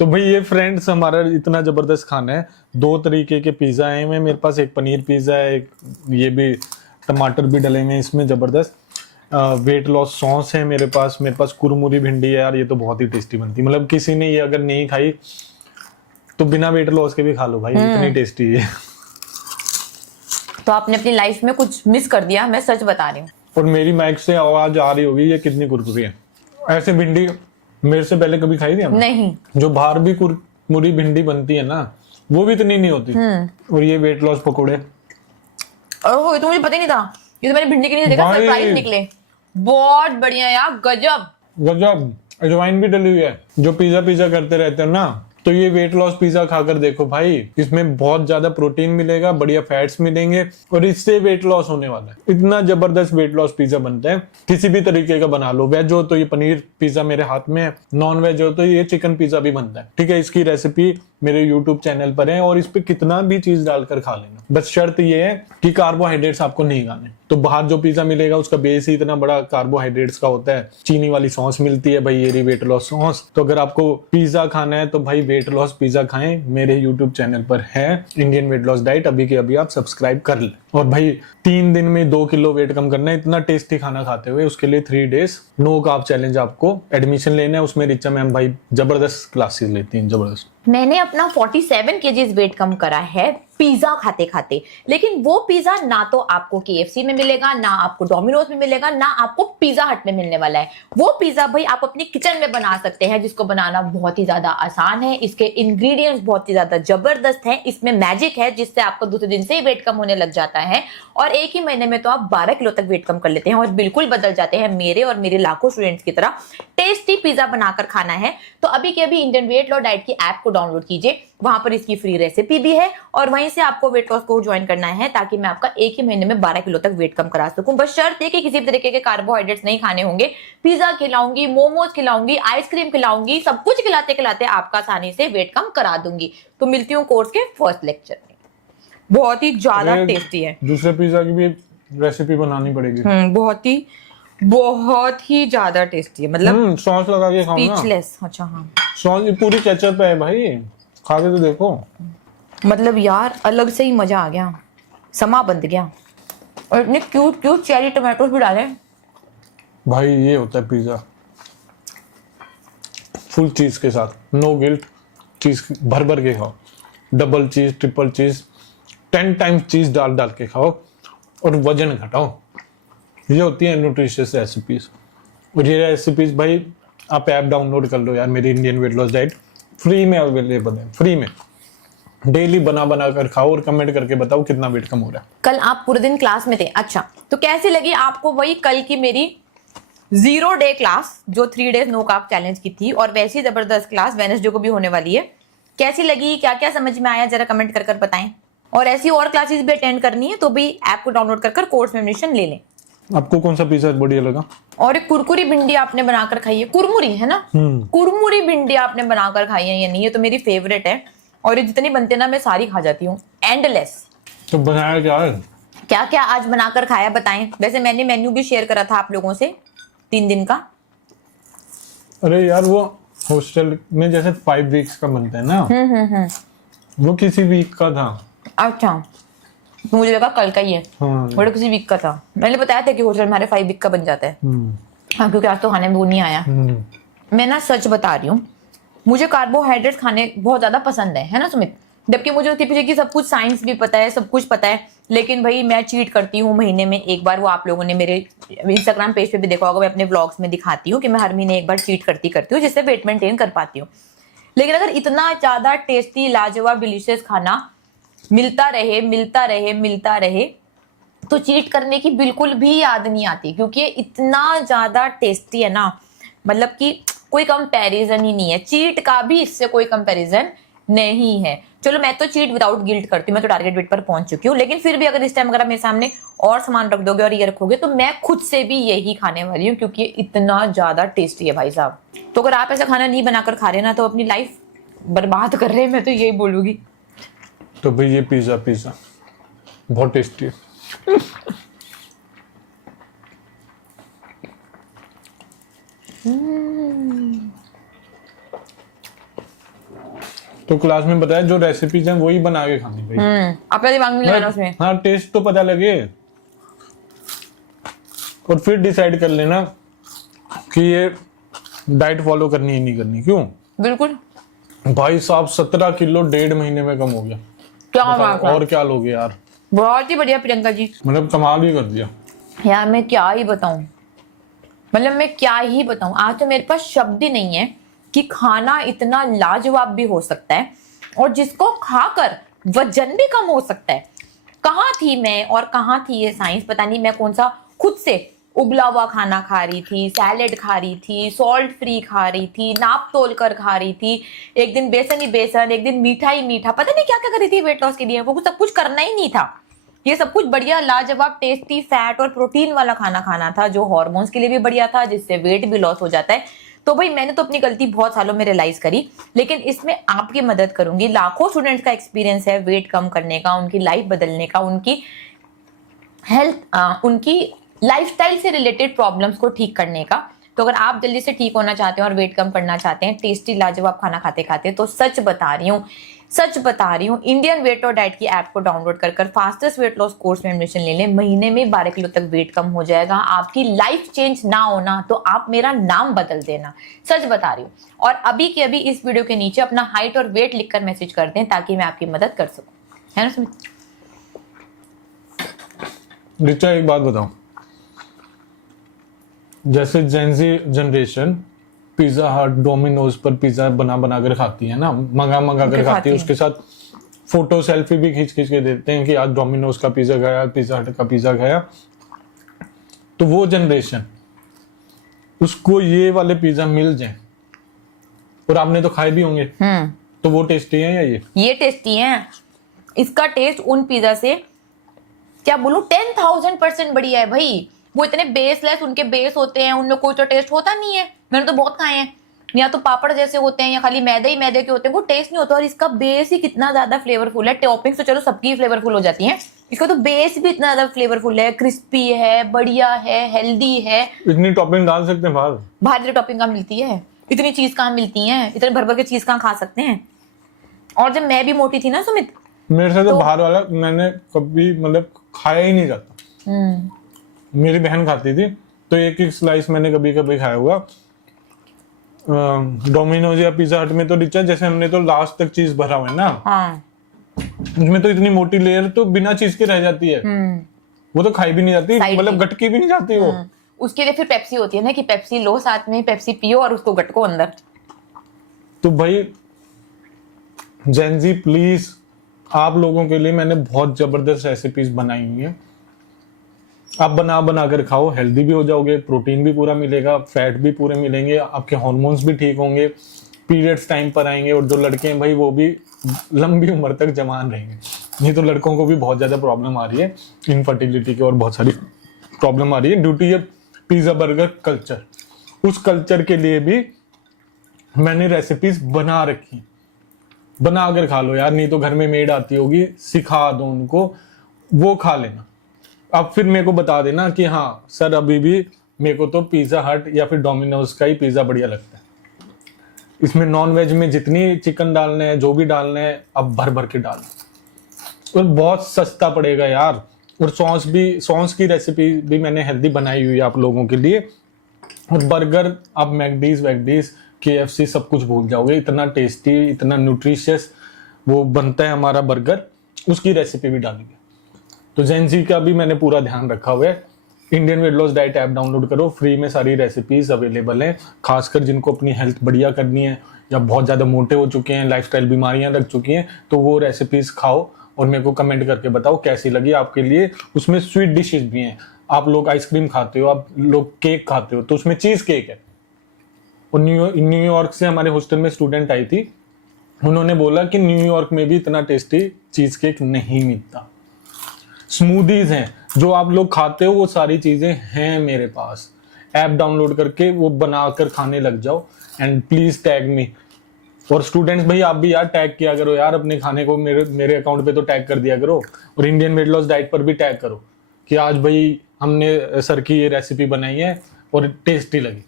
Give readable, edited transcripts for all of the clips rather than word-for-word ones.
तो भाई ये फ्रेंड्स हमारा इतना जबरदस्त खाना है। 2 तरीके के पिज्जा आए हुए हैं मेरे पास, एक पनीर पिज्जा है, एक ये भी टमाटर भी डले हुए हैं इसमें जबरदस्त। वेट लॉस सॉस है मेरे पास कुरमुरी भिंडी है यार, ये तो बहुत ही टेस्टी बनती है। मतलब किसी ने ये अगर नहीं खाई तो बिना वेट लॉस के भी खा लो भाई, इतनी टेस्टी है। तो आपने अपनी लाइफ में कुछ मिस कर दिया, मैं सच बता रही हूँ। और मेरी माइक से आवाज आ रही होगी ये कितनी कुरकुरी है। ऐसे भिंडी मेरे से पहले कभी खाई थी आपने? नहीं। जो बाहर भी कुरमुरी भिंडी बनती है ना, वो भी इतनी नहीं होती। और ये वेट लॉस पकोड़े, और वो तो मुझे पता ही नहीं था, ये तो मैंने भिंडी के नीचे देखा, भाई। सरप्राइज निकले। बहुत बढ़िया यार, गजब। गजब। अजवाइन भी डली हुई है। जो पिज्जा करते रहते हो ना, तो ये वेट लॉस पिज्जा खाकर देखो भाई, इसमें बहुत ज्यादा प्रोटीन मिलेगा, बढ़िया फैट्स मिलेंगे और इससे वेट लॉस होने वाला है। इतना जबरदस्त वेट लॉस पिज्जा बनता है, किसी भी तरीके का बना लो। वेज हो तो ये पनीर पिज्जा मेरे हाथ में है, नॉन वेज हो तो ये चिकन पिज्जा भी बनता है। ठीक है, इसकी रेसिपी मेरे यूट्यूब चैनल पर है और इस पे कितना भी चीज डालकर खा लेना। बस शर्त ये है कि कार्बोहाइड्रेट्स आपको नहीं खाने। तो बाहर जो पिज्जा मिलेगा उसका बेस ही इतना बड़ा कार्बोहाइड्रेट्स का होता है। चीनी वाली सॉस मिलती है भाई, ये वेट लॉस सॉस। तो अगर आपको पिज्जा खाना है तो भाई वेट लॉस पिज्जा खाएं, मेरे यूट्यूब चैनल पर है इंडियन वेट लॉस डाइट, अभी के अभी आप सब्सक्राइब कर लें। और भाई 3 दिन में 2 किलो वेट कम करना है, इतना टेस्टी खाना खाते हुए, उसके लिए 3 डेज नो कार्ब चैलेंज आपको एडमिशन लेना है। उसमें रिचा मैम भाई जबरदस्त क्लासेस लेती हैं, जबरदस्त। मैंने अपना 47 केजीज वेट कम करा है पिज्जा खाते खाते। लेकिन वो पिज्जा ना तो आपको केएफसी में मिलेगा, ना आपको डोमिनोज में मिलेगा, ना आपको पिज्जा हट में मिलने वाला है। वो पिज्जा भाई आप अपनी किचन में बना सकते हैं, जिसको बनाना बहुत ही ज्यादा आसान है। इसके इंग्रेडिएंट्स बहुत ही ज्यादा जबरदस्त हैं। इसमें मैजिक है जिससे आपको दूसरे दिन से ही वेट कम होने लग जाता है और एक ही महीने में तो आप 12 किलो तक वेट कम कर लेते हैं और बिल्कुल बदल जाते हैं, मेरे और मेरे लाखों स्टूडेंट्स की तरह। टेस्टी पिज्जा बनाकर खाना है तो अभी के अभी इंडियन वेट लॉस डाइट की ऐप को डाउनलोड कीजिए, वहां पर इसकी फ्री रेसिपी भी है और वहीं से आपको वेट लॉस कोर्स ज्वाइन करना है ताकि मैं आपका एक ही महीने में 12 किलो तक वेट कम करा सकूं। बस शर्त है कि किसी भी तरीके के कार्बोहाइड्रेट्स नहीं खाने होंगे। पिज्जा खिलाऊंगी, मोमोज खिलाऊंगी, आइसक्रीम खिलाऊंगी, सब कुछ खिलाते खिलाते आपका आसानी से वेट कम करा दूंगी। तो मिलती हूँ कोर्स के फर्स्ट लेक्चर में। बहुत ही ज्यादा टेस्टी है। दूसरे पिज्जा की भी रेसिपी बनानी पड़ेगी। बहुत ही ज्यादा टेस्टी है, मतलब सॉस लगा के खाओ ना। स्पीचलेस। अच्छा हाँ, सॉस पूरी केचप है भाई, खा के तो देखो। मतलब यार अलग से ही मजा आ गया, समा बंध गया। और इतने क्यूट क्यूट चेरी टमाटोस भी डाले भाई। ये होता है पिज्जा फुल चीज के साथ, नो गिल्ट। चीज भर भर के खाओ, डबल चीज, ट्रिपल चीज, 10 टाइम्स चीज डाल डाल के खाओ और वजन घटाओ। ये होती है न्यूट्रिशियस रेसिपीज। और ये रेसिपीज भाई आप ऐप डाउनलोड कर लो यार, मेरी Indian weight loss diet free में अवेलेबल है। फ्री में डेली बना बना कर खाओ और कमेंट करके बताओ कितना वेट कम हो रहा है। कल आप पूरे दिन क्लास में थे, अच्छा तो कैसी लगी आपको वही कल की मेरी 0 डे क्लास जो 3 डेज नो कार्ब चैलेंज की थी, और वैसी जबरदस्त क्लास वेडनेसडे को भी होने वाली है। कैसी लगी, क्या क्या समझ में आया, जरा कमेंट कर बताएं। और ऐसी और क्लासेस भी अटेंड करनी है तो भी ऐप को डाउनलोड कर कोर्स में एडमिशन ले लें। आपको कौन सा पिज्जा बढ़िया लगा? और एक कुरकुरी भिंडी आपने बनाकर खाई है, कुरमुरी है ना, कुरमुरी भिंडी आपने बनाकर खाई है या नहीं, ये तो मेरी फेवरेट है और ये जितनी बनती है ना मैं सारी खा जाती हूँ, एंडलेस। तो बनाया क्या है? क्या क्या आज बनाकर खाया बताएं। वैसे मैंने मेन्यू भी शेयर करा था आप लोगों से 3 दिन का। अरे यार वो हॉस्टल में जैसे 5 वीक्स का बनता है ना, वो किसी वीक का था। अच्छा, तो मुझे लगा कल का ही है। बड़े किसी वीक का था। मैंने बताया था कि होटल हमारे 5 वीक का बन जाता है। हाँ, क्योंकि आज तो खाने में वो नहीं आया। मैं ना सच बता रही हूँ, मुझे कार्बोहाइड्रेट्स खाने बहुत ज्यादा पसंद है ना सुमित, जबकि मुझे उसके पीछे की सब कुछ साइंस भी पता है, सब कुछ पता है। लेकिन भाई मैं चीट करती हूँ महीने में एक बार। वो आप लोगों ने मेरे इंस्टाग्राम पेज पे भी देखा होगा, मैं अपने व्लॉग्स में दिखाती हूँ कि मैं हर महीने एक बार चीट करती हूँ जिससे वेट मेंटेन कर पाती हूँ। लेकिन अगर इतना ज्यादा टेस्टी, लाजवाब, डिलीशियस खाना मिलता रहे तो चीट करने की बिल्कुल भी याद नहीं आती, क्योंकि ये इतना ज्यादा टेस्टी है ना, मतलब कि कोई कंपैरिजन ही नहीं है। चीट का भी इससे कोई कंपैरिजन नहीं है। चलो मैं तो चीट विदाउट गिल्ट करती हूँ, मैं तो टारगेट वेट पर पहुंच चुकी हूँ। लेकिन फिर भी अगर इस टाइम अगर आप मेरे सामने और सामान रख दोगे और ये रखोगे तो मैं खुद से भी यही खाने वाली हूँ, क्योंकि इतना ज्यादा टेस्टी है भाई साहब। तो अगर आप ऐसा खाना नहीं बनाकर खा रहे ना तो अपनी लाइफ बर्बाद कर रहे हैं, मैं तो यही बोलूंगी। तो भाई ये पिज्जा बहुत टेस्टी है। तो क्लास में बताया जो रेसिपीज हैं वही बना के खानी भाई। अपना दिमाग नहीं लगाना उसमें। हाँ, टेस्ट तो पता लगे और फिर डिसाइड कर लेना कि ये डाइट फॉलो करनी है नहीं करनी। क्यों? बिल्कुल भाई साहब 17 किलो 1.5 महीने में कम हो गया। क्या बताओ, बात है, और क्या लोगे यार। बहुत ही बढ़िया प्रियंका जी। मतलब कमाल ही कर दिया यार मैं क्या ही बताऊं, मतलब मैं क्या ही बताऊं, आज तो मेरे पास शब्द ही नहीं है कि खाना इतना लाजवाब भी हो सकता है और जिसको खाकर वजन भी कम हो सकता है। कहाँ थी मैं और कहाँ थी ये साइंस, पता नहीं मैं कौन सा खुद से उबला हुआ खाना खा रही थी, सैलेड खा रही थी, सॉल्ट फ्री खा रही थी, नाप तोल कर खा रही थी, एक दिन बेसन ही बेसन, एक दिन मीठा ही मीठा, पता नहीं क्या क्या कर रही थी वेट लॉस के लिए। वो सब कुछ करना ही नहीं था, ये सब कुछ बढ़िया लाजवाब टेस्टी फैट और प्रोटीन वाला खाना खाना था जो हार्मोन्स के लिए भी बढ़िया था, जिससे वेट भी लॉस हो जाता है। तो भाई मैंने तो अपनी गलती बहुत सालों में रियलाइज करी, लेकिन इसमें आपकी मदद करूंगी। लाखों स्टूडेंट्स का एक्सपीरियंस है वेट कम करने का, उनकी लाइफ बदलने का, उनकी हेल्थ उनकी लाइफस्टाइल से रिलेटेड प्रॉब्लम्स को ठीक करने का। तो अगर आप जल्दी से ठीक होना चाहते हैं और वेट कम करना चाहते हैं टेस्टी लाजवाब खाना खाते खाते, तो सच बता रही हूँ इंडियन वेट और डाइट की ऐप को डाउनलोड कर फास्टेस्ट वेट लॉस कोर्स में एडमिशन ले लें। महीने में 12 किलो तक वेट कम हो जाएगा। आपकी लाइफ चेंज ना होना तो आप मेरा नाम बदल देना, सच बता रही हूँ। और अभी के अभी इस वीडियो के नीचे अपना हाइट और वेट लिखकर मैसेज कर दें ताकि मैं आपकी मदद कर सकूं, है ना सुमित? रिचा एक बात बताओ, जैसे जेनजी जनरेशन पिज्जा हट डोमिनोज पर पिज्जा बना बना कर खाती है ना, मंगा कर खाती है, उसके साथ फोटो सेल्फी भी खींच के देते हैं कि आज डोमिनोज का पिज्जा खाया, पिज्जा हट का पिज्जा खाया। तो वो जनरेशन उसको ये वाले पिज्जा मिल जाए, और आपने तो खाए भी होंगे, तो वो टेस्टी है या ये टेस्टी है। इसका टेस्ट उन पिज्जा से क्या बोलूं 10,000% बढ़िया है भाई। वो इतने बेसलेस उनके बेस होते हैं, उनमें कोई तो टेस्ट होता नहीं है। मैंने तो बहुत खाए हैं, या तो पापड़ जैसे होते हैं या खाली मैदे ही मैदे के होते हैं, वो टेस्ट नहीं होता। और इसका बेस ही कितना ज्यादा फ्लेवरफुल है। टॉपिंग्स तो चलो सबकी फ्लेवरफुल हो जाती हैं, इसका तो बेस भी इतना ज्यादा फ्लेवरफुल है, क्रिस्पी है, बढ़िया है, हेल्दी है। इतनी टॉपिंग डाल सकते हैं बाहर टॉपिंग कहाँ मिलती है, इतनी चीज कहाँ मिलती है, इतने भर भर के चीज कहाँ खा सकते हैं। और जब मैं भी मोटी थी ना सुमित, मेरे से तो बाहर वाला मैंने कभी मतलब खाया ही नहीं जाता। मेरी बहन खाती थी तो एक एक स्लाइस मैंने कभी कभी खाया हुआ। डोमिनोज या पिज्जा हट में तो रिचा जैसे हमने तो लास्ट तक चीज भरा हुआ है ना, उसमें तो इतनी मोटी लेयर तो बिना चीज के रह जाती है, वो तो खाई भी नहीं जाती, मतलब गटकी भी नहीं जाती वो। उसके लिए फिर पेप्सी होती है ना कि पेप्सी लो, साथ में पेप्सी पियो और उसको गटको अंदर। तो भाई जेनजी प्लीज, आप लोगों के लिए मैंने बहुत जबरदस्त रेसिपीज बनाई हुई है। आप बना बना कर खाओ, हेल्दी भी हो जाओगे, प्रोटीन भी पूरा मिलेगा, फैट भी पूरे मिलेंगे, आपके हार्मोन्स भी ठीक होंगे, पीरियड्स टाइम पर आएंगे, और जो लड़के हैं भाई वो भी लंबी उम्र तक जवान रहेंगे। नहीं तो लड़कों को भी बहुत ज्यादा प्रॉब्लम आ रही है, इनफर्टिलिटी की और बहुत सारी प्रॉब्लम आ रही है ड्यू टू ये पिज्जा बर्गर कल्चर। उस कल्चर के लिए भी मैंने रेसिपीज बना रखी, बना कर खा लो यार, नहीं तो घर में मेड आती होगी, सिखा दो उनको, वो खा लेना। अब फिर मेरे को बता देना कि हाँ सर अभी भी मेरे को तो पिज्जा हट या फिर डोमिनोज का ही पिज्जा बढ़िया लगता है। इसमें नॉन वेज में जितनी चिकन डालना है, जो भी डालना है, अब भर भर के डालो, और बहुत सस्ता पड़ेगा यार। और सॉस की रेसिपी भी मैंने हेल्दी बनाई हुई है आप लोगों के लिए। और बर्गर आप मैकडीज वैकडीज KFC सब कुछ भूल जाओगे, इतना टेस्टी, इतना न्यूट्रिशियस वो बनता है हमारा बर्गर, उसकी रेसिपी भी डालेंगे। तो जेनजी का भी मैंने पूरा ध्यान रखा हुआ है। Indian weight loss diet app download करो, फ्री में सारी रेसिपीज अवेलेबल हैं। खासकर जिनको अपनी हेल्थ बढ़िया करनी है या बहुत ज़्यादा मोटे हो चुके हैं, लाइफस्टाइल बीमारियां लग चुकी हैं, तो वो रेसिपीज खाओ और मेरे को कमेंट करके बताओ कैसी लगी आपके लिए। उसमें स्वीट डिशेज भी हैं, आप लोग आइसक्रीम खाते हो, आप लोग केक खाते हो, तो उसमें चीज केक है। और न्यूयॉर्क से हमारे हॉस्टल में स्टूडेंट आई थी, उन्होंने बोला कि न्यूयॉर्क में भी इतना टेस्टी चीज केक नहीं मिलता। स्मूदीज हैं जो आप लोग खाते हो, वो सारी चीजें हैं मेरे पास। ऐप डाउनलोड करके वो बनाकर खाने लग जाओ, एंड प्लीज टैग मी। और स्टूडेंट्स भाई आप भी यार टैग किया करो यार अपने खाने को, मेरे अकाउंट पे तो टैग कर दिया करो, और इंडियन वेट लॉस डाइट पर भी टैग करो कि आज भाई हमने सर की ये रेसिपी बनाई है और टेस्टी लगी।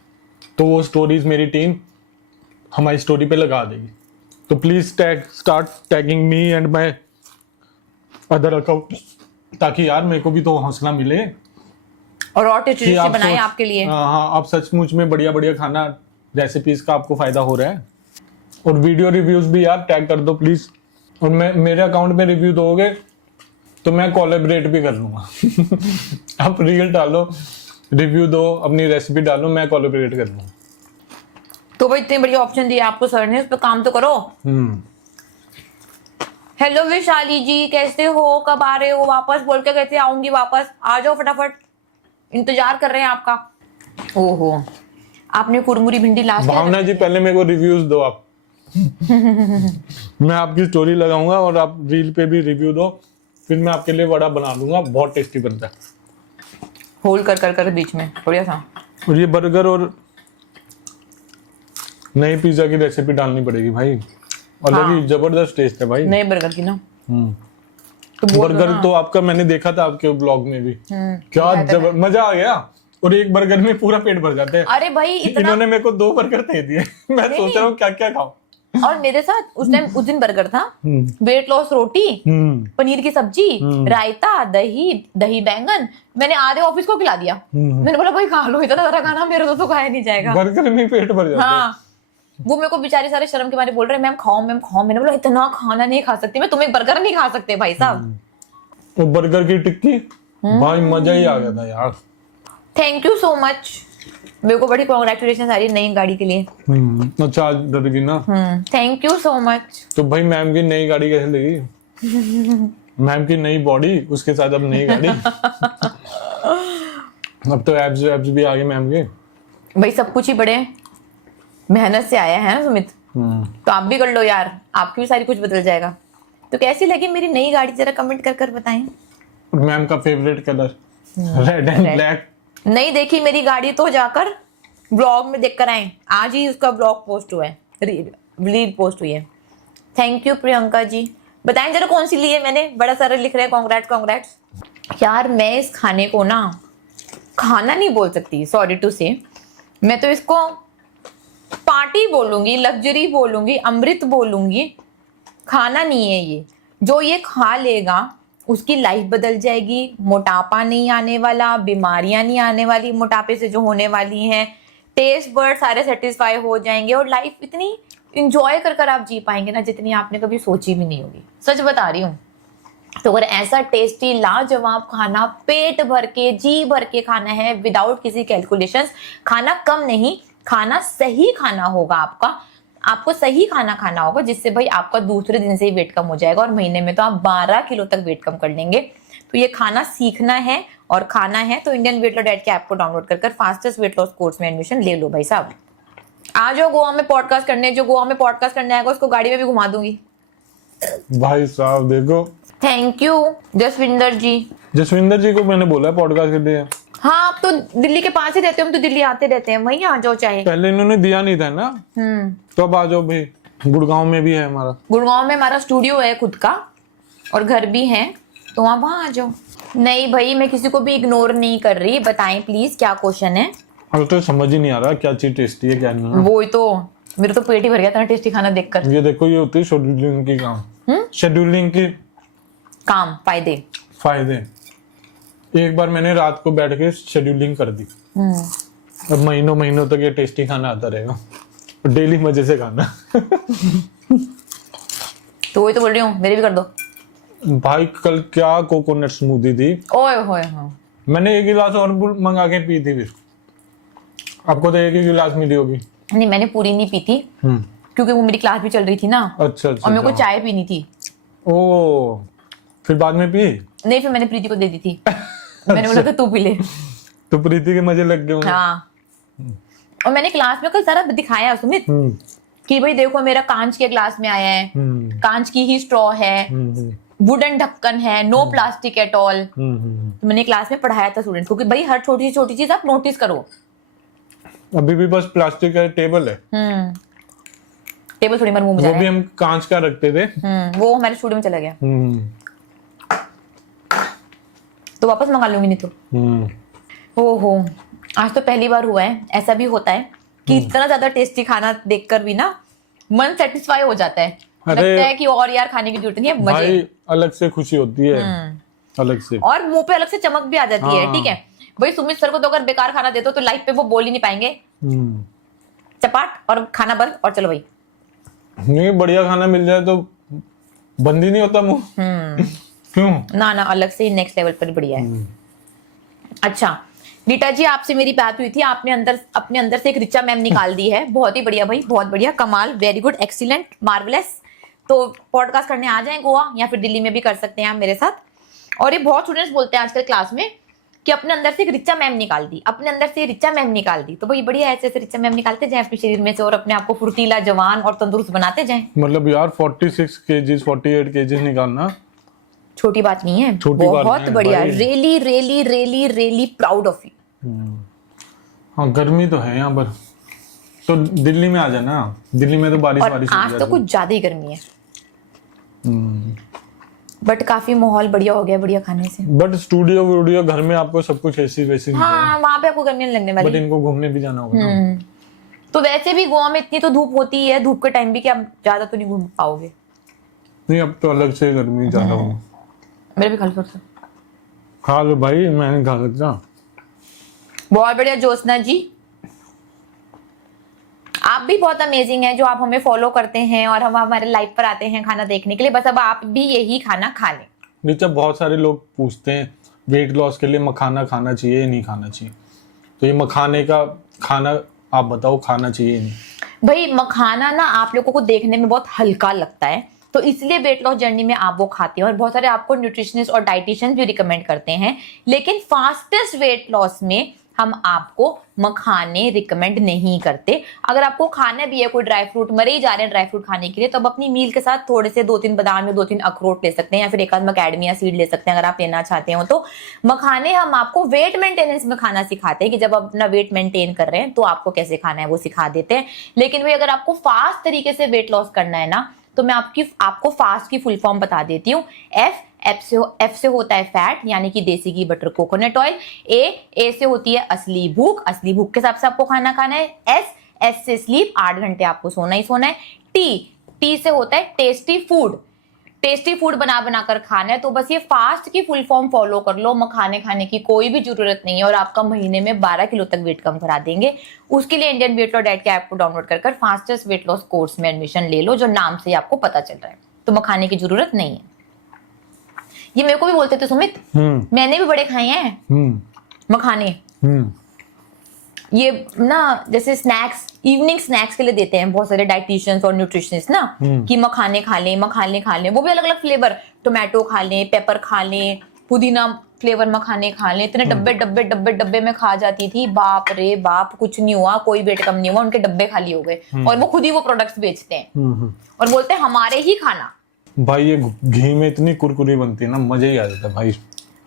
तो वो स्टोरीज मेरी टीम हमारी स्टोरी पे लगा देगी। तो please start tagging me and my other account, ताकि यार मेरे को भी तो हौसला मिले और टेस्टी कि आप बनाए सोच- आपके लिए। हाँ, आप सचमुच में बढ़िया बढ़िया खाना रेसिपीज का आपको फायदा हो रहा है। और वीडियो रिव्यूज भी यार टैग कर दो प्लीज। और मैं मेरे अकाउंट में रिव्यू दोगे तो मैं कोलैबोरेट भी कर लूंगा। आप रील डालो, रिव्यू दो, अपनी रेसिपी डालो, मैं कोलैबोरेट कर लूंगा। तो भाई इतने बढ़िया ऑप्शन दिए आपको सर ने, उस पर काम तो करो। हेलो विशाली जी, कैसे हो, कब आ रहे हो वापस? बोल के कहते आऊंगी वापस, आ जाओ फटाफट, इंतजार कर रहे हैं आपका। ओहो, आपने कुरमुरी भिंडी लास्ट भावना जी पहले मेरे को रिव्यूज दो आप। मैं आपकी स्टोरी लगाऊंगा और आप रील पे भी रिव्यू दो, फिर मैं आपके लिए वड़ा बना दूंगा, बहुत टेस्टी बनता है। होल्ड कर कर कर बीच में बढ़िया था। और ये बर्गर और नई पिज्जा की रेसिपी डालनी पड़ेगी भाई, अलग ही जबरदस्त टेस्ट है भाई। नए बर्गर की ना, तो बोल दो बर्गर ना। तो आपका मैंने देखा था आपके ब्लॉग में भी, क्या बेहतर है। मजा आ गया। और एक बर्गर में पूरा पेट भर जाता है। अरे भाई इतना, इन्होंने मेरे को 2 बर्गर दे दिए। मैं सोच रहा हूँ क्या क्या खाऊं। और मेरे साथ उस टाइम उस दिन बर्गर था, वेट लॉस रोटी, पनीर की सब्जी, रायता, दही दही बैंगन, मैंने आधे ऑफिस को खिला दिया। मैंने बोला भाई खा लो, इतना सारा खाना मेरे तो खाया नहीं जाएगा। बर्गर में पेट भर जाता है। हाँ, वो मेरे को बेचारे सारे शर्म के मारे बोल रहे हैं मैम खाओ मैम खाओ। मैंने बोला इतना खाना नहीं खा सकती मैं, तुम एक बर्गर नहीं खा सकते भाई साहब। वो बर्गर की टिक्की भाई मजा ही आ गया था यार। थैंक यू सो मच, मेरे को बड़ी कॉन्ग्रेचुलेशन आ रही है नई गाड़ी के लिए। अच्छा आज डरेगी ना। Thank you so much. तो भाई मैम की नई गाड़ी कैसे लगी? मैम की नई बॉडी, उसके साथ अब नई गाड़ी। अब तो एब्स भी आ गए मैम के। भाई सब कुछ ही बड़े मेहनत से आया है ना सुमित, तो आप भी कर लो यार, आपकी भी सारी कुछ बदल जाएगा। तो कैसी लगी मेरी नई गाड़ी, जरा कमेंट कर कर बताएं। मैम का favourite colour red and black. नहीं देखी मेरी गाड़ी तो जाकर ब्लॉग में देख कर आए, आज ही उसका ब्लॉग पोस्ट हुआ है, रील पोस्ट हुई है। Thank you Priyanka ji. बताएं जरा कौन सी ली है मैंने, बड़ा सारा लिख रहे हैं कॉन्ग्रेट्स कॉन्ग्रेट्स। यार मैं इस खाने को ना खाना नहीं बोल सकती, सॉरी टू से, मैं तो इसको पार्टी बोलूंगी, लग्जरी बोलूंगी, अमृत बोलूंगी। खाना नहीं है ये, जो ये खा लेगा उसकी लाइफ बदल जाएगी, मोटापा नहीं आने वाला, बीमारियां नहीं आने वाली मोटापे से जो होने वाली हैं, टेस्ट बर्ड सारे सेटिस्फाई हो जाएंगे और लाइफ इतनी इंजॉय कर कर आप जी पाएंगे ना जितनी आपने कभी सोची भी नहीं होगी, सच बता रही हूँ। तो अगर ऐसा टेस्टी लाजवाब खाना पेट भर के जी भर के खाना है विदाउट किसी कैलकुलेशंस, खाना कम नहीं, खाना सही खाना होगा आपको सही खाना खाना होगा जिससे भाई आपका दूसरे दिन से ही वेट कम हो जाएगा और महीने में तो आप 12 किलो तक वेट कम कर लेंगे। तो ये खाना सीखना है और खाना है तो इंडियन वेट लॉस डाइट के ऐप को डाउनलोड कर फास्टेस्ट वेट लॉस कोर्स में एडमिशन ले लो भाई साहब। आ जाओ गोवा में पॉडकास्ट करने, जो गोवा में पॉडकास्ट करने आएगा उसको गाड़ी में भी घुमा दूंगी। भाई साहब देखो, थैंक यू जसविंदर जी। जसविंदर जी को मैंने बोला पॉडकास्ट के लिए। हाँ आप तो दिल्ली के पास ही रहते हो, हम तो दिल्ली आते रहते हैं, वहीं आ जाओ चाहे। पहले इन्होंने दिया नहीं था ना, तो अब आ जाओ भाई, गुड़गांव में भी है हमारा। गुड़गांव में हमारा स्टूडियो है खुद का और घर भी है, तो आप वहाँ आ जाओ। नहीं भाई मैं किसी को भी इग्नोर नहीं कर रही, बताएं प्लीज क्या क्वेश्चन है। अब तो समझ ही नहीं आ रहा क्या चीज टेस्टी है क्या नहीं। वो ही तो, मेरे तो पेट ही भर गया था टेस्टी खाना देखकर। ये देखो, ये होती है शेड्यूलिंग की काम, शेड्यूलिंग की काम फायदे। फायदे। एक बार मैंने रात को बैठ के शेड्यूलिंग कर दी, अब महीनों महीनों तक ये टेस्टी खाना आता रहेगा, डेली मजे से खाना। तो वही तो बोल रही हूँ, मेरे भी कर दो भाई। कल क्या कोकोनट स्मूदी थी, ओए होए हाँ। मैंने 1 गिलास और मंगा के पी थी। फिर आपको तो 1 ही गिलास मिली होगी। नहीं मैंने पूरी नहीं पी थी क्योंकि वो मेरी क्लास भी चल रही थी ना। अच्छा और मेरे को चाय पीनी थी। ओ, फिर बाद में पी? नहीं फिर मैंने प्रीति को दे दी थी। मैंने बोला था तू पी ले। तो प्रीति के मजे लग गए होंगे। हाँ, और मैंने क्लास में कल सारा दिखाया सुमित कि भाई देखो मेरा कांच के ग्लास में आया है, कांच की ही स्ट्रॉ है, वुडन ढक्कन है, नो प्लास्टिक एट ऑल। तो मैंने क्लास में पढ़ाया था स्टूडेंट को कि भाई हर छोटी छोटी चीज आप नोटिस करो। अभी भी बस प्लास्टिक का टेबल है। टेबल थोड़ी मेरे मुंह में जा वो रहा भी है। हम कांच का रखते थे। वो हमारे स्टूडियो में चला गया। तो वापस मंगा लूंगी नहीं तो। ओहो, आज तो पहली बार हुआ है, ऐसा भी होता है कि इतना ज्यादा टेस्टी खाना देखकर भी ना मन सेटिस्फाई हो जाता है, अरे लगता है कि और यार खाने की जरूरत नहीं है, मजे। भाई अलग से खुशी होती है, अलग से, और मुंह पे अलग से चमक भी आ जाती है। हाँ। ठीक है भाई, सुमित सर को तो अगर बेकार खाना दे दो तो लाइफ पे वो बोल ही नहीं पाएंगे, चपाट और खाना बंद और चलो भाई। नहीं, बढ़िया खाना मिल जाए तो बंद ही नहीं होता मुंह। क्यों? ना ना, अलग से नेक्स्ट लेवल पर बढ़िया है। अच्छा रीटा जी, आपसे मेरी बात हुई थी, आपने अपने अंदर से एक रिचा मैम निकाल दी है। बहुत ही बढ़िया भाई, बहुत बढ़िया, कमाल, वेरी गुड, एक्सीलेंट, मार्वलेस। तो पॉडकास्ट करने आ जाएं गोवा, या फिर दिल्ली में भी कर सकते हैं आप मेरे साथ। और ये बहुत स्टूडेंट्स बोलते हैं आजकल क्लास में कि अपने अंदर से एक रिचा मैम निकाल दी, अपने अंदर से रिचा मैम निकाल दी। तो भाई बढ़िया, ऐसे ऐसे रिचा मैम निकालते जाएं अपने शरीर में से और अपने आप को फुर्तीला, जवान और तंदुरुस्त बनाते जाएं। मतलब यार 46 केजीज 48 केजीज निकालना छोटी बात नहीं है, बहुत बढ़िया, really really really really proud of you. हाँ, गर्मी तो है यहाँ पर, तो दिल्ली में आ जाना, दिल्ली में तो बारिश बारिश हो आज तो कुछ ज्यादा ही गर्मी है, बट काफी माहौल बढ़िया हो गया बढ़िया खाने से। बट स्टूडियो वीडियो घर में आपको सब कुछ ऐसी वैसी हाँ, वहां पे आपको गर्मी नहीं लगने वाली। बट इनको घूमने भी जाना होगा ना। तो वैसे भी गोवा में इतनी तो धूप होती है, धूप के टाइम भी कि आप ज्यादा तो नहीं घूम पाओगे। नहीं, अब तो अलग से गर्मी ज्यादा हो। मेरे भी खा लो भाई, मैंने खा सकता। बहुत बढ़िया ज्योत्सना जी, आप भी बहुत अमेजिंग हैं जो आप हमें फॉलो करते हैं और हम हमारे लाइव पर आते हैं खाना देखने के लिए। बस अब आप भी यही खाना खा लें। नीचे बहुत सारे लोग पूछते हैं वेट लॉस के लिए मखाना खाना चाहिए या नहीं खाना चाहिए, तो ये मखाने का खाना आप बताओ, खाना चाहिए नहीं? भाई मखाना ना आप लोगों को देखने में बहुत हल्का लगता है, तो इसलिए वेट लॉस जर्नी में आप वो खाते हैं और बहुत सारे आपको न्यूट्रिशनिस्ट और डाइटिशियन भी रिकमेंड करते हैं। लेकिन फास्टेस्ट वेट लॉस में हम आपको मखाने रिकमेंड नहीं करते। अगर आपको खाना भी है, कोई ड्राई फ्रूट, मरे ही जा रहे हैं ड्राई फ्रूट खाने के लिए, तो अब अपनी मील के साथ थोड़े से 2-3 बादाम या 2-3 अखरोट ले सकते हैं, या फिर एक आध मैकेडमिया सीड ले सकते हैं अगर आप लेना चाहते हो। तो मखाने हम आपको वेट मेंटेनेंस में खाना सिखाते हैं कि जब आप अपना वेट मेंटेन कर रहे हैं तो आपको कैसे खाना है वो सिखा देते हैं। लेकिन भाई अगर आपको फास्ट तरीके से वेट लॉस करना है ना, तो मैं आपको फास्ट की फुल फॉर्म बता देती हूँ। एफ से होता है फैट, यानी कि देसी घी, बटर, कोकोनट ऑयल। ए से होती है असली भूख, असली भूख के हिसाब से आपको खाना खाना है। एस से स्लीप, 8 घंटे आपको सोना ही सोना है। टी से होता है टेस्टी फूड, टेस्टी फूड बना बनाकर खाना है। तो बस ये फास्ट की फुल फॉर्म फॉलो कर लो, मखाने खाने की कोई भी जरूरत नहीं है और आपका महीने में 12 किलो तक वेट कम करा देंगे। उसके लिए इंडियन वेट लॉस डाइट के ऐप को डाउनलोड कर फास्टेस्ट वेट लॉस कोर्स में एडमिशन ले लो, जो नाम से आपको पता चल रहा है। तो मखाने की जरूरत नहीं है। ये मेरे को भी बोलते थे सुमित, मैंने भी बड़े खाए हैं मखाने। ये ना जैसे स्नैक्स, इवनिंग स्नैक्स के लिए देते हैं बहुत सारे डाइटिशियंस और न्यूट्रिशनिस्ट ना, कि मखाने खा लें, मखाने खा लें, वो भी अलग अलग फ्लेवर, टोमेटो खा लें, पेपर खा लें, पुदीना फ्लेवर मखाने खा लें। इतने डब्बे डब्बे डब्बे डब्बे में खा जाती थी, बाप रे बाप, कुछ नहीं हुआ, कोई वेट कम नहीं हुआ, उनके डब्बे खाली हो गए। और वो खुद ही वो प्रोडक्ट्स बेचते हैं और बोलते हैं हमारे ही खाना। भाई ये घी में इतनी कुरकुरी बनती है ना, मजा ही आ जाता है भाई।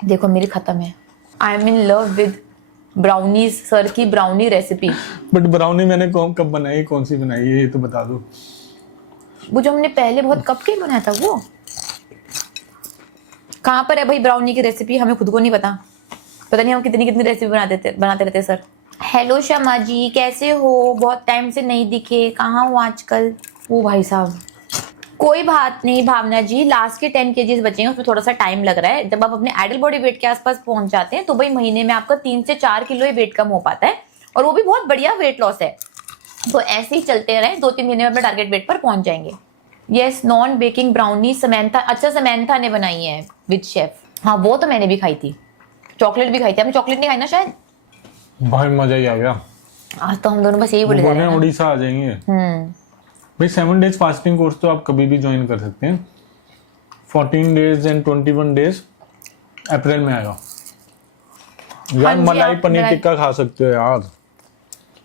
देखो मेरी खत्म है, I am in love with brownies, sir की ब्राउनी रेसिपी। बट ब्राउनी मैंने कब बनाई, कौन सी बनाई है ये तो बता दो। वो जो हमने पहले बहुत कब के बनाया था, वो कहाँ पर है भाई ब्राउनी की रेसिपी? हमें खुद को नहीं पता, पता नहीं हम कितनी कितनी रेसिपी बनाते रहते सर। हेलो शमा जी, कैसे हो? बहुत टाइम से नहीं दिखे, कहाँ हो आजकल? ओ भाई साहब, कोई बात नहीं भावना जी, लास्ट के 10 केजीज बचे हैं, उसमें थोड़ा सा टाइम लग रहा है। जब आप अपने आइडल बॉडी वेट के आसपास पहुंच जाते हैं तो भाई महीने में आपका 3 से 4 किलो ही वेट कम हो पाता है, और वो भी बहुत बढ़िया वेट लॉस है। तो ऐसे ही चलते रहे, 2-3 महीने में अपने टारगेट वेट पर पहुंच जाएंगे। यस, नॉन बेकिंग ब्राउनी समैंथा, अच्छा समैंथा ने बनाई है विद शेफ। हाँ वो तो मैंने भी खाई थी, चॉकलेट भी खाई थी। आपने चॉकलेट नहीं खाई ना शायद? भाई मजा ही आ गया। आज तो हम दोनों बस यही बोले जा रहे हैं, उड़ीसा आ जाएंगे। भाई 7 डेज फास्टिंग कोर्स तो आप कभी भी ज्वाइन कर सकते हैं। 14 डेज एंड 21 डेज अप्रैल में आएगा यार। मलाई पनीर टिक्का खा सकते हो यार,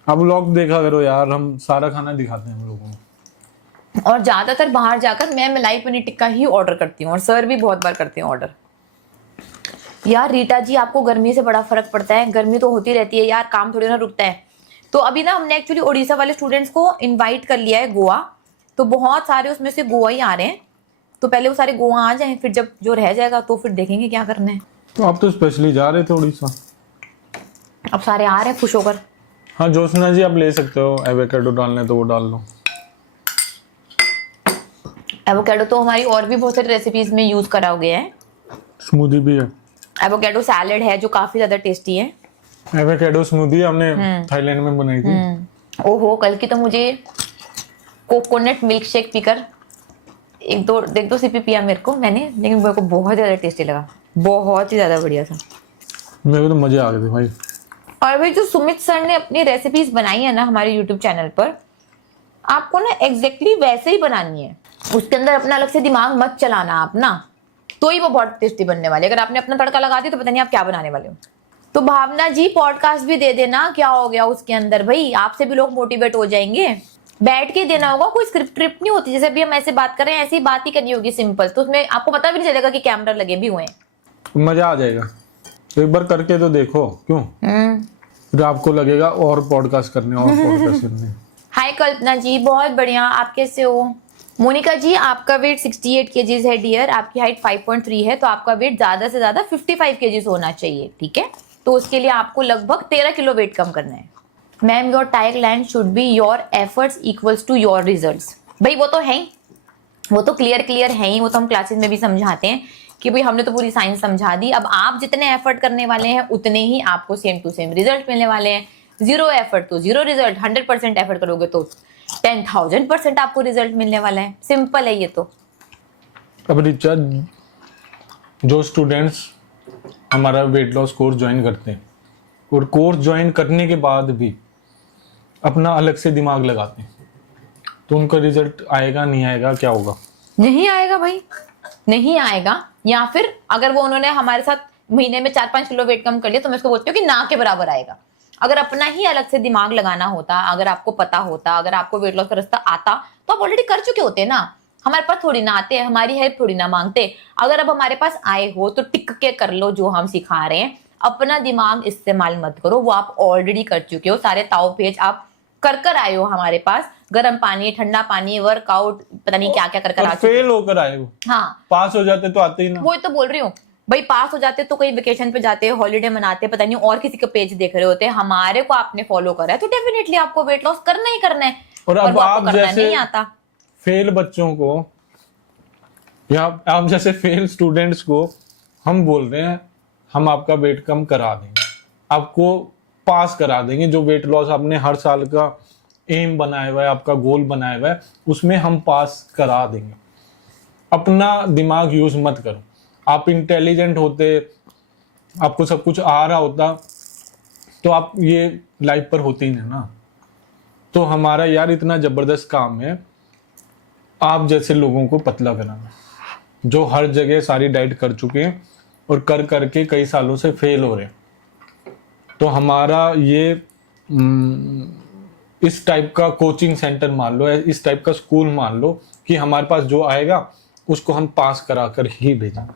अब व्लॉग देखा करो यार, हम सारा खाना दिखाते हैं हम लोगों को। और ज्यादातर बाहर जाकर मैं मलाई पनीर टिक्का ही ऑर्डर करती हूँ, और सर भी बहुत बार करते हैं ऑर्डर। यार रीटा जी, आपको गर्मी से बड़ा फर्क पड़ता है? गर्मी तो होती रहती है यार, काम थोड़ी ना रुकता है। तो अभी ना हमने एक्चुअली उड़ीसा वाले स्टूडेंट्स को इनवाइट कर लिया है गोवा, तो बहुत सारे उसमें से गोवा ही आ रहे हैं। तो पहले वो सारे गोवा आ जाएं, फिर जब जो रह जाएगा तो फिर देखेंगे क्या करना है। तो आप तो स्पेशली जा रहे थे उड़ीसा, अब सारे आ रहे हैं खुश होकर। हाँ ज्योत्सना जी, आप ले सकते हो, एवोकाडो डालना है तो वो डाल लो। एवोकेडो तो हमारी और भी बहुत सारी रेसिपीज में यूज करा गया है। स्मूदी भी है, एवोकेडो सैलेड है जो काफी ज्यादा टेस्टी है। एवोकेडो स्मूदी हमने थाईलैंड में बनाई थी। ओहो, कल की तो मुझे कोकोनट मिल्क शेक पीकर एक दो सिपी पिया मेरे को मैंने, लेकिन मेरे को बहुत ज्यादा टेस्टी लगा, बहुत ही ज्यादा बढ़िया था। मेरे को तो मजे आ गए थे भाई। और भाई जो सुमित सर ने अपनी रेसिपीज बनाई है ना हमारे यूट्यूब चैनल पर, आपको ना एग्जैक्टली वैसे ही बनानी है, उसके अंदर अपना अलग से दिमाग मत चलाना आप ना, तो ही वो बहुत टेस्टी बनने वाली। अगर आपने अपना तड़का लगा दिया तो पता नहीं आप क्या बनाने वाले हो। तो भावना जी पॉडकास्ट भी दे देना, क्या हो गया उसके अंदर भाई, आपसे भी लोग मोटिवेट हो जाएंगे। बैठ के देना होगा, कोई स्क्रिप्ट ट्रिप नहीं होती, जैसे अभी हम ऐसे बात कर रहे हैं ऐसी बात ही करनी होगी सिंपल, तो उसमें आपको पता भी नहीं चलेगा कि कैमरा लगे भी हुए हैं। मजा आ जाएगा, तो एक बार करके तो देखो, क्यों फिर आपको लगेगा और पॉडकास्ट करने और पॉडकास्ट करने। हाय कल्पना जी, बहुत बढ़िया, आप कैसे हो? मोनिका जी, आपका वेट 68 केजीज है डियर, आपकी हाइट 5.3 है, तो आपका वेट ज्यादा से ज्यादा 55 केजीज होना चाहिए, ठीक है? तो उसके लिए आपको लगभग 13 किलो वेट कम करना है। Ma'am your tagline should be your efforts equals to your results. भाई वो तो है ही, वो तो क्लियर है ही, वो तो हम क्लासेस में भी समझाते हैं कि भाई हमने तो पूरी साइंस समझा दी, अब आप जितने एफर्ट करने वाले हैं उतने ही आपको सेम टू सेम रिजल्ट मिलने वाले हैं। 0 एफर्ट तो 0 रिजल्ट, 100% एफर्ट करोगे तो 10,000% आपको रिजल्ट मिलने वाला है। सिंपल है ये तो। अब रिचा, जो स्टूडेंट्स हमारा वेट लॉस कोर्स ज्वाइन करते हैं और कोर्स ज्वाइन करने के बाद भी अपना अलग से दिमाग लगाते हैं, तो उनका रिजल्ट आएगा नहीं आएगा, क्या होगा? नहीं आएगा भाई, नहीं आएगा। या फिर अगर वो उन्होंने हमारे साथ महीने में 4-5 किलो वेट कम कर लिया तो मैं उसको बोलती हूँ कि ना के बराबर आएगा। अगर अपना ही अलग से दिमाग लगाना होता, अगर आपको पता होता, अगर आपको वेट लॉस का रास्ता आता तो आप ऑलरेडी कर चुके होते ना। हमारे पास थोड़ी ना आते हैं, हमारी हेल्प थोड़ी ना मांगते। अगर अब हमारे पास आए हो तो टिक के कर लो जो हम सिखा रहे हैं, अपना दिमाग इस्तेमाल मत करो, वो आप ऑलरेडी कर चुके हो। सारे ताव पेज आप कर आए हो हमारे पास, गर्म पानी, ठंडा पानी, वर्कआउट, पता नहीं क्या क्या कर आ चुके। फेल होकर आए हो। हाँ, पास हो जाते तो आते ही ना। वो तो बोल रही हूँ भाई, पास हो जाते तो कहीं वेकेशन पे जाते, हॉलीडे मनाते, पता नहीं और किसी का पेज देख रहे होते। हमारे को आपने फॉलो करा है तो डेफिनेटली आपको वेट लॉस करना ही करना है। और अब आप करना जैसे नहीं आता फेल बच्चों को या आप जैसे फेल स्टूडेंट्स को हम बोल रहे हैं हम आपका वेट कम करा देंगे, आपको पास करा देंगे। जो वेट लॉस आपने हर साल का एम बनाया हुआ है, आपका गोल बनाया हुआ है, उसमें हम पास करा देंगे। अपना दिमाग यूज मत करो। आप इंटेलिजेंट होते, आपको सब कुछ आ रहा होता तो आप ये लाइफ पर होते ही नहीं ना। तो हमारा यार इतना जबरदस्त काम है आप जैसे लोगों को पतला कराना, जो हर जगह सारी डाइट कर चुके हैं और कर करके कई सालों से फेल हो रहे हैं। तो हमारा ये इस टाइप का कोचिंग सेंटर मान लो, इस टाइप का स्कूल मान लो कि हमारे पास जो आएगा उसको हम पास कराकर ही भेजेंगे,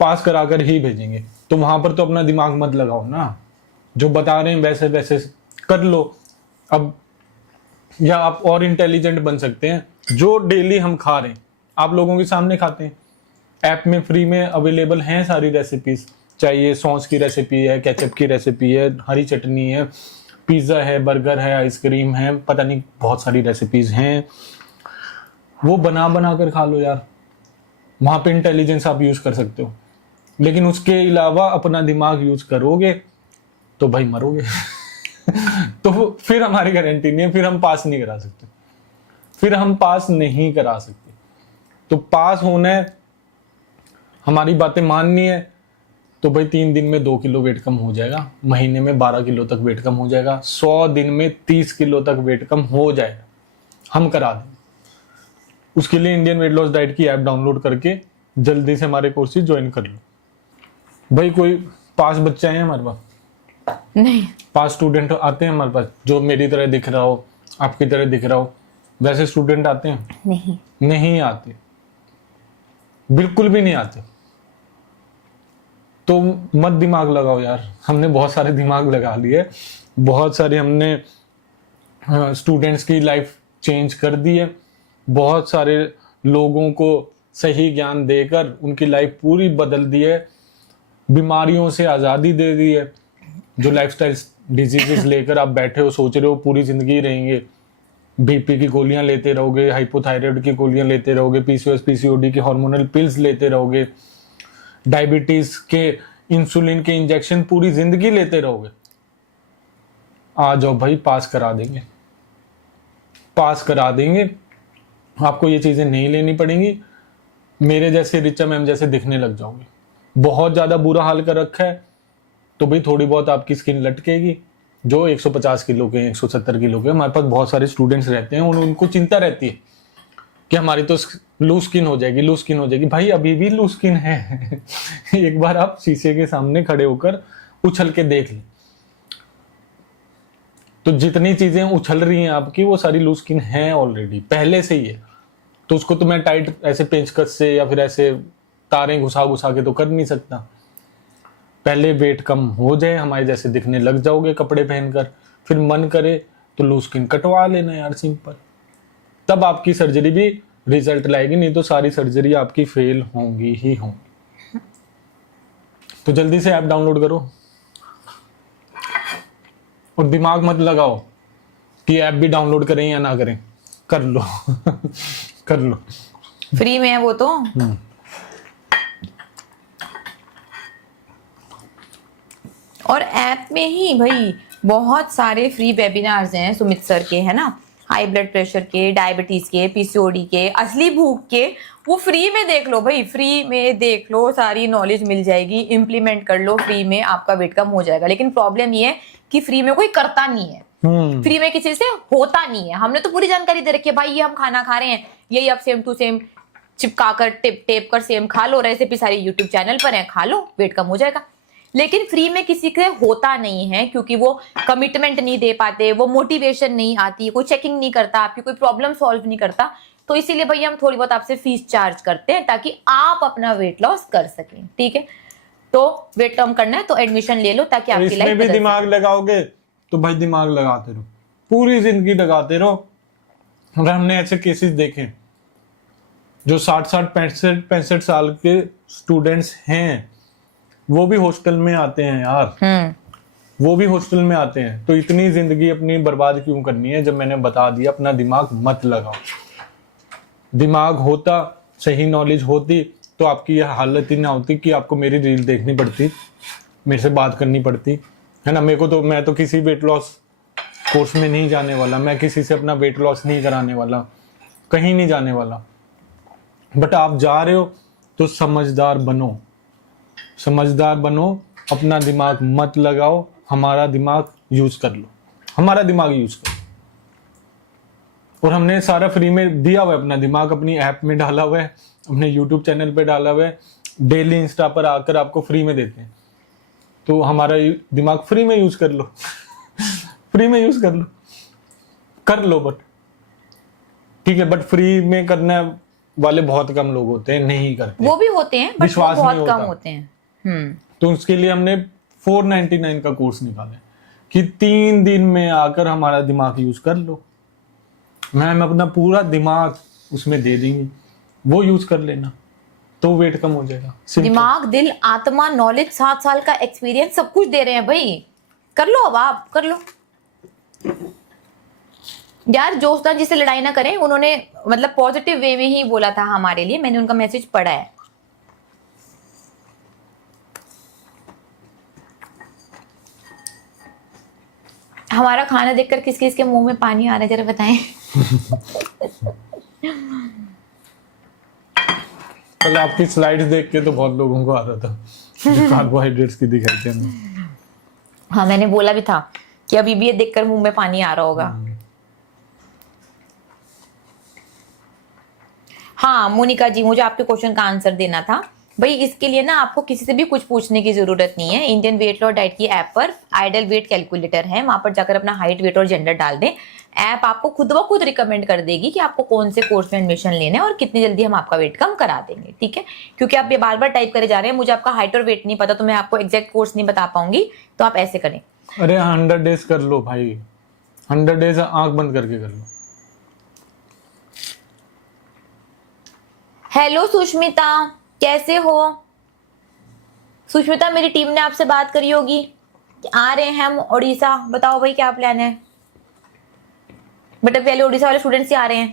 पास कराकर ही भेजेंगे। तो वहां पर तो अपना दिमाग मत लगाओ ना, जो बता रहे हैं वैसे वैसे कर लो। अब या आप और इंटेलिजेंट बन सकते हैं, जो डेली हम खा रहे हैं आप लोगों के सामने खाते हैं। ऐप में फ्री में अवेलेबल हैं सारी रेसिपीज, चाहिए सॉस की रेसिपी है, केचप की रेसिपी है, हरी चटनी है, पिज्जा है, बर्गर है, आइसक्रीम है, पता नहीं बहुत सारी रेसिपीज हैं। वो बना बना कर खा लो यार, वहां पे इंटेलिजेंस आप यूज कर सकते हो। लेकिन उसके अलावा अपना दिमाग यूज करोगे तो भाई मरोगे। तो फिर हमारी गारंटी नहीं है, फिर हम पास नहीं करा सकते, फिर हम पास नहीं करा सकते। तो पास होना है, हमारी बातें माननी है, तो भाई 3 दिन में 2 किलो वेट कम हो जाएगा, महीने में 12 किलो तक वेट कम हो जाएगा, 100 दिन में 30 किलो तक वेट कम हो जाएगा, हम करा देंगे। उसके लिए इंडियन वेट लॉस डाइट की ऐप डाउनलोड करके जल्दी से हमारे कोर्सेज ज्वाइन कर लो। भाई कोई पास बच्चा है हमारे पास? नहीं। पास स्टूडेंट आते हैं हमारे पास, जो मेरी तरह दिख रहा हो, आपकी तरह दिख रहा हो, वैसे स्टूडेंट आते हैं? नहीं, नहीं आते, बिल्कुल भी नहीं आते। तो मत दिमाग लगाओ यार, हमने बहुत सारे दिमाग लगा लिए, बहुत सारे हमने स्टूडेंट्स की लाइफ चेंज कर दी है, बहुत सारे लोगों को सही ज्ञान देकर उनकी लाइफ पूरी बदल दी है, बीमारियों से आज़ादी दे दी है। जो लाइफस्टाइल डिजीजेस लेकर आप बैठे हो सोच रहे हो पूरी जिंदगी रहेंगे, बीपी की गोलियां लेते रहोगे, हाइपोथायराइड की गोलियां लेते रहोगे, पीसीओएस पीसीओडी की हार्मोनल पिल्स लेते रहोगे, डायबिटीज के इंसुलिन के इंजेक्शन पूरी जिंदगी लेते रहोगे, आ जाओ भाई, पास करा देंगे, पास करा देंगे। आपको ये चीजें नहीं लेनी पड़ेंगी, मेरे जैसे रिचा मैम जैसे दिखने लग जाओगे। बहुत ज्यादा बुरा हाल कर रखा है तो भाई थोड़ी बहुत आपकी स्किन लटकेगी। जो 150 किलो के 170 किलो के, हमारे पास बहुत सारे स्टूडेंट्स रहते हैं, उनको चिंता रहती है कि हमारी तो लूज स्किन हो जाएगी, लूज स्किन हो जाएगी। भाई अभी भी लूज स्किन है एक बार आप शीशे के सामने खड़े होकर उछल के देख लें, तो जितनी चीजें उछल रही हैं आपकी वो सारी लूज स्किन है ऑलरेडी, पहले से ही है। तो उसको तो मैं टाइट ऐसे पेंचकस से या फिर ऐसे तारें घुसा घुसा के तो कर नहीं सकता। पहले वेट कम हो जाए, हमारे जैसे दिखने लग जाओगे कपड़े पहनकर, फिर मन करे तो लूज स्किन कटवा लेना यार, सिंपल। तब आपकी सर्जरी भी रिजल्ट लाएगी, नहीं तो सारी सर्जरी आपकी फेल होंगी ही होंगी। तो जल्दी से ऐप डाउनलोड करो और दिमाग मत लगाओ कि ऐप भी डाउनलोड करें या ना करें, कर लो कर लो, फ्री में है वो तो। और ऐप में ही भाई बहुत सारे फ्री वेबिनार्स हैं सुमित सर के, है ना, हाई ब्लड प्रेशर के, डायबिटीज के, पीसीओडी के, असली भूख के, वो फ्री में देख लो भाई, फ्री में देख लो, सारी नॉलेज मिल जाएगी, इम्प्लीमेंट कर लो, फ्री में आपका वेट कम हो जाएगा। लेकिन प्रॉब्लम ये है कि फ्री में कोई करता नहीं है, फ्री में किसी से होता नहीं है। हमने तो पूरी जानकारी दे रखी है भाई, ये हम खाना खा रहे हैं, यही आप सेम टू सेम चिपका कर टिप टेप कर सेम खा लो, रेसिपी सारी यूट्यूब चैनल पर है, खा लो, वेट कम हो जाएगा। लेकिन फ्री में किसी के होता नहीं है, क्योंकि वो कमिटमेंट नहीं दे पाते, वो मोटिवेशन नहीं आती, कोई चेकिंग नहीं करता, आपकी कोई प्रॉब्लम सॉल्व नहीं करता। तो इसीलिए भैया हम थोड़ी बहुत आपसे फीस चार्ज करते हैं ताकि आप अपना वेट लॉस कर सकें, ठीक है। तो वेट कम करना है तो एडमिशन ले लो, ताकि आपकी लाइफ भी दिमाग लगाओगे तो भाई दिमाग लगाते रहो, पूरी जिंदगी लगाते रहो। और हमने ऐसे केसेस देखे जो 60-60 65 साल के स्टूडेंट्स हैं, वो भी हॉस्टल में आते हैं यार, वो भी हॉस्टल में आते हैं। तो इतनी जिंदगी अपनी बर्बाद क्यों करनी है, जब मैंने बता दिया अपना दिमाग मत लगाओ। दिमाग होता, सही नॉलेज होती तो आपकी यह हालत ही ना होती कि आपको मेरी रील देखनी पड़ती, मेरे से बात करनी पड़ती, है ना। मैं तो किसी वेट लॉस कोर्स में नहीं जाने वाला, मैं किसी से अपना वेट लॉस नहीं कराने वाला, कहीं नहीं जाने वाला। बट आप जा रहे हो तो समझदार बनो, समझदार बनो, अपना दिमाग मत लगाओ, हमारा दिमाग यूज कर लो, हमारा दिमाग यूज करो। और हमने सारा फ्री में दिया हुआ है, अपना दिमाग अपनी ऐप में डाला हुआ है, अपने यूट्यूब चैनल पे डाला हुआ है, डेली इंस्टा पर आकर आपको फ्री में देते हैं। तो हमारा दिमाग फ्री में यूज कर लो फ्री में यूज कर लो बट ठीक है। बट फ्री में करने वाले बहुत कम लोग होते हैं, नहीं करते, वो भी होते हैं बट विश्वास बहुत नहीं कम होता। होते हैं। तो उसके लिए हमने 499 का कोर्स निकाला कि 3 दिन में आकर हमारा दिमाग यूज कर लो। मैम अपना पूरा दिमाग उसमें दे देंगे, वो यूज कर लेना तो वेट कम हो जाएगा। दिमाग, दिल, आत्मा, नॉलेज, 7 साल का एक्सपीरियंस, सब कुछ दे रहे हैं भाई, कर लो, अब आप कर लो यार। जोशदार जी से लड़ाई ना करें, उन्होंने मतलब पॉजिटिव वे में ही बोला था हमारे लिए, मैंने उनका मैसेज पढ़ा है। हमारा खाना देखकर किस किस के मुंह में पानी आ रहा है, जरा बताएं। कल आपकी स्लाइड्स देख के तो बहुत लोगों को आ रहा था कार्बोहाइड्रेट्स की दिखाई थी हमें। हाँ, मैंने बोला भी था कि अभी भी ये देखकर मुंह में पानी आ रहा होगा। हाँ मोनिका जी, मुझे आपके क्वेश्चन का आंसर देना था भाई। इसके लिए ना आपको किसी से भी कुछ पूछने की जरूरत नहीं है। इंडियन वेट लॉस डाइट की ऐप पर आइडल वेट कैलकुलेटर है, वहां पर जाकर अपना हाइट, वेट और जेंडर डाल दें। ऐप आपको खुद ब खुद रिकमेंड कर देगी कि आपको कौन से कोर्स में एडमिशन लेना है और कितनी जल्दी हम आपका वेट कम करा देंगे, ठीक है। क्योंकि आप ये बार बार टाइप करे जा रहे हैं, मुझे आपका हाइट और वेट नहीं पता तो मैं आपको एग्जैक्ट कोर्स नहीं बता पाऊंगी, तो आप ऐसे करें। अरे 100 डेज कर लो भाई, 100 डेज आंख बंद करके कर लो। हेलो सुष्मिता, कैसे हो? सुष्मिता, मेरी टीम ने आपसे बात करी होगी, आ रहे हैं हम उड़ीसा, बताओ भाई क्या प्लान है? बट अब पहले उड़ीसा वाले स्टूडेंट्स ही आ रहे हैं।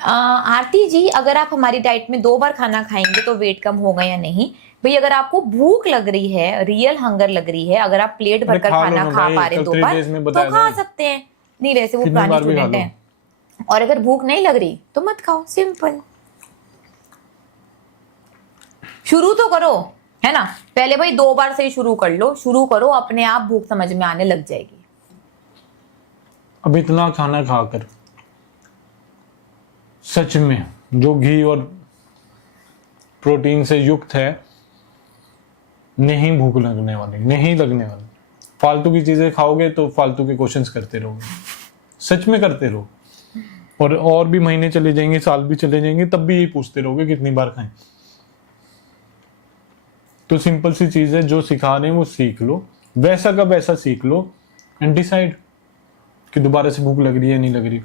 आरती जी, अगर आप हमारी डाइट में 2 बार खाना खाएंगे तो वेट कम होगा या नहीं? भाई अगर आपको भूख लग रही है, रियल हंगर लग रही है, अगर आप प्लेट भरकर खाना खा पा रहे 2 बार तो खा सकते हैं। नहीं, वैसे वो पुराने स्टूडेंट हैं। और अगर भूख नहीं लग रही तो मत खाओ, सिंपल। शुरू तो करो, है ना? पहले भाई 2 बार से ही शुरू कर लो, शुरू करो, अपने आप भूख समझ में आने लग जाएगी। अब इतना खाना खाकर सच में जो घी और प्रोटीन से युक्त है, नहीं भूख लगने वाली, नहीं लगने वाली। फालतू की चीजें खाओगे तो फालतू के क्वेश्चंस करते रहोगे, सच में करते रहो। और भी महीने चले जाएंगे, साल भी चले जाएंगे, तब भी यही पूछते रहोगे कितनी बार खाएं। तो सिंपल सी चीज है, जो सिखा रहे हैं वो सीख लो, वैसा का वैसा सीख लो एंड डिसाइड कि दोबारा से भूख लग रही है नहीं लग रही।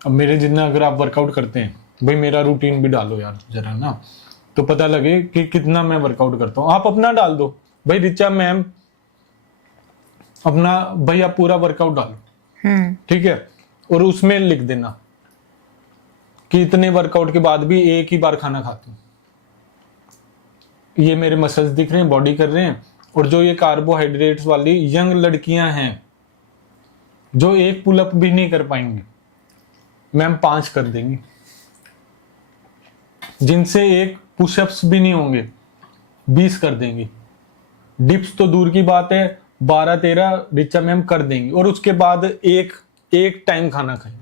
अब मेरे जितना अगर आप वर्कआउट करते हैं, भाई मेरा रूटीन भी डालो यार जरा ना, तो पता लगे कि कितना मैं वर्कआउट करता हूँ। आप अपना डाल दो भाई, रिचा मैम अपना, भाई आप पूरा वर्कआउट डालो, ठीक है, और उसमें लिख देना कि इतने वर्कआउट के बाद भी एक ही बार खाना खाती हूँ, ये मेरे मसल्स दिख रहे हैं, बॉडी कर रहे हैं। और जो ये कार्बोहाइड्रेट्स वाली यंग लड़कियां हैं जो एक पुलअप भी नहीं कर पाएंगी, मैम 5 कर देंगी। जिनसे एक पुशअप्स भी नहीं होंगे, 20 कर देंगी। डिप्स तो दूर की बात है, 12-13 रिचा मैम कर देंगी। और उसके बाद एक टाइम खाना खाएंगे।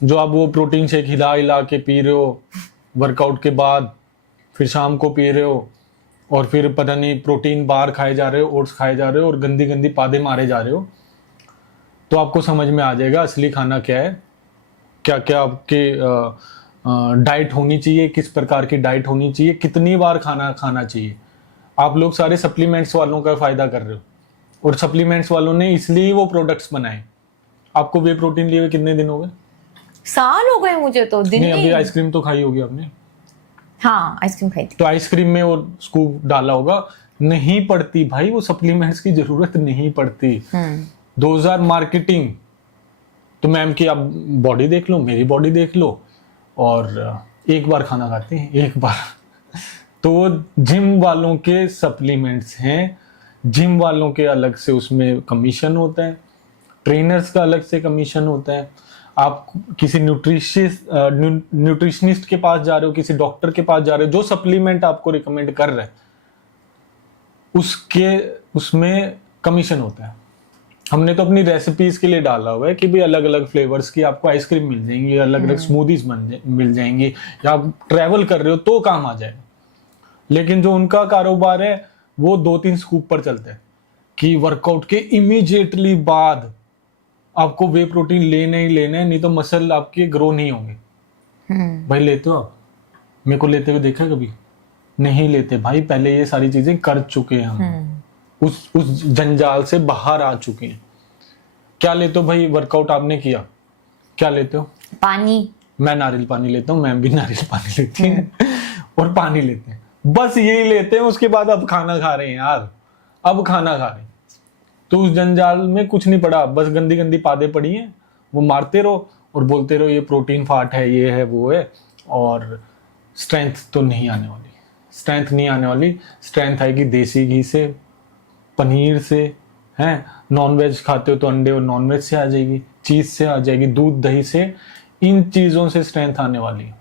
जो आप वो प्रोटीन शेक हिला हिला के पी रहे हो वर्कआउट के बाद, फिर शाम को पी रहे हो, और फिर पता नहीं प्रोटीन बार खाए जा रहे हो, ओट्स खाए जा रहे हो, और गंदी गंदी पादे मारे जा रहे हो, तो आपको समझ में आ जाएगा असली खाना क्या है, क्या क्या आपके डाइट होनी चाहिए, किस प्रकार की डाइट होनी चाहिए, कितनी बार खाना खाना चाहिए। आप लोग सारे सप्लीमेंट्स वालों का फायदा कर रहे हो, और सप्लीमेंट्स वालों ने इसलिए वो प्रोडक्ट्स बनाए। आपको वे प्रोटीन लिए हुए कितने दिन हो गए? साल हो गए मुझे तो। दिन नहीं, अभी आइसक्रीम तो खाई होगी आपने। हाँ, आइसक्रीम खाई थी। तो आइसक्रीम में वो स्कूप डाला होगा, नहीं पड़ती भाई, वो सप्लीमेंट्स की जरूरत नहीं पड़ती। 2000 मार्केटिंग। तो मैम की आप बॉडी देख लो, मेरी बॉडी देख लो, और एक बार खाना खाते हैं, एक बार। तो जिम वालों के सप्लीमेंट्स हैं, जिम वालों के अलग से उसमें कमीशन होता है, ट्रेनर्स का अलग से कमीशन होता है। आप किसी न्यूट्रिशनिस्ट के पास जा रहे हो, किसी डॉक्टर के पास जा रहे हो, जो सप्लीमेंट आपको रिकमेंड कर रहे हैं उसमें कमीशन होता है। हमने तो अपनी रेसिपीज के लिए डाला हुआ है कि भी अलग अलग फ्लेवर्स की आपको आइसक्रीम मिल जाएंगी, अलग अलग स्मूदीज मिल जाएंगी, या आप ट्रैवल कर रहे हो तो काम आ जाएगा। लेकिन जो उनका कारोबार है वो 2-3 स्कूप पर चलता है कि वर्कआउट के इमीडिएटली बाद आपको वे प्रोटीन लेना ही लेना है, नहीं तो मसल आपके ग्रो नहीं होंगे। भाई लेते हो आप? मेरे को लेते हुए देखा कभी? नहीं लेते भाई, पहले ये सारी चीजें कर चुके हैं हम, उस जंजाल से बाहर आ चुके हैं। क्या लेते हो भाई? वर्कआउट आपने किया, क्या लेते हो? पानी। मैं नारियल पानी लेता हूँ, मैम भी नारियल पानी लेती है और पानी लेते हैं, बस यही लेते हैं। उसके बाद अब खाना खा रहे हैं यार, अब खाना खा रहे हैं। तो उस जंजाल में कुछ नहीं पड़ा, बस गंदी गंदी पादे पड़ी हैं, वो मारते रहो और बोलते रहो ये प्रोटीन फाट है, ये है, वो है, और स्ट्रेंथ तो नहीं आने वाली। स्ट्रेंथ नहीं आने वाली, स्ट्रेंथ आएगी देसी घी से, पनीर से, हैं, नॉनवेज खाते हो तो अंडे और नॉनवेज से आ जाएगी, चीज से आ जाएगी, दूध दही से, इन चीजों से स्ट्रेंथ आने वाली है।